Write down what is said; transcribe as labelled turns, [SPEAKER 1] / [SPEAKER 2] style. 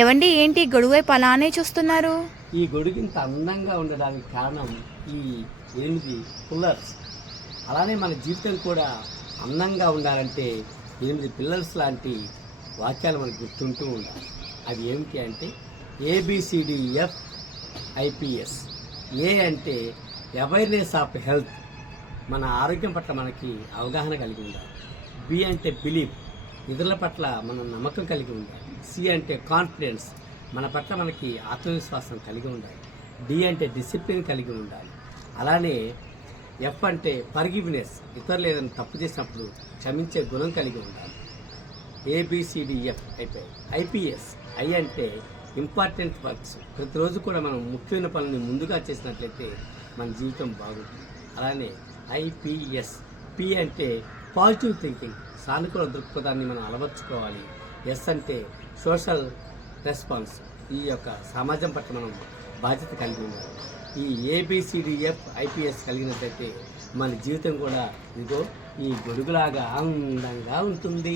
[SPEAKER 1] ఏవండి ఏంటి గొడుగువైపు అలానే చూస్తున్నారు?
[SPEAKER 2] ఈ గొడుగు ఇంత అందంగా ఉండడానికి కారణం ఈ ఎనిమిది పుల్లర్స్. అలానే మన జీవితం కూడా అందంగా ఉండాలంటే ఎనిమిది పిల్లర్స్ లాంటి వాక్యాలు మనకు గుర్తుంటూ ఉండాలి. అవి ఏమిటి అంటే ఏబిసిడిఎఫ్ ఐపిఎస్ ఏ అంటే అవేర్నెస్ ఆఫ్ హెల్త్ మన ఆరోగ్యం పట్ల మనకి అవగాహన కలిగి ఉండాలి. బి అంటే బిలీఫ్ ఇతరుల పట్ల మన నమ్మకం కలిగి ఉండాలి. సి అంటే కాన్ఫిడెన్స్. మన పట్ల మనకి ఆత్మవిశ్వాసం కలిగి ఉండాలి. డి అంటే డిసిప్లిన్ కలిగి ఉండాలి. అలానే ఎఫ్ అంటే పర్గివ్నెస్ ఇతరులు ఏదైనా తప్పు చేసినప్పుడు క్షమించే గుణం కలిగి ఉండాలి. A B C D F అయిపోయి ఐపీఎస్ ఐ అంటే ఇంపార్టెంట్ వర్క్స్ ప్రతిరోజు కూడా మనం ముఖ్యమైన పనులను ముందుగా చేసినట్లయితే మన జీవితం బాగుంటుంది. అలానే ఐపీఎస్ పి అంటే పాజిటివ్ థింకింగ్ సానుకూల దృక్పథాన్ని మనం అలవర్చుకోవాలి. ఎస్ అంటే సోషల్ రెస్పాన్స్ ఈ యొక్క సమాజం పట్ల మనం బాధ్యత కలిగి ఉన్నాం ఈ ఏబిసిడిఎఫ్ ఐపీఎస్ కలిగినట్లయితే మన జీవితం కూడా ఇదిగో ఈ గొడుగులాగా ఆనందంగా ఉంటుంది.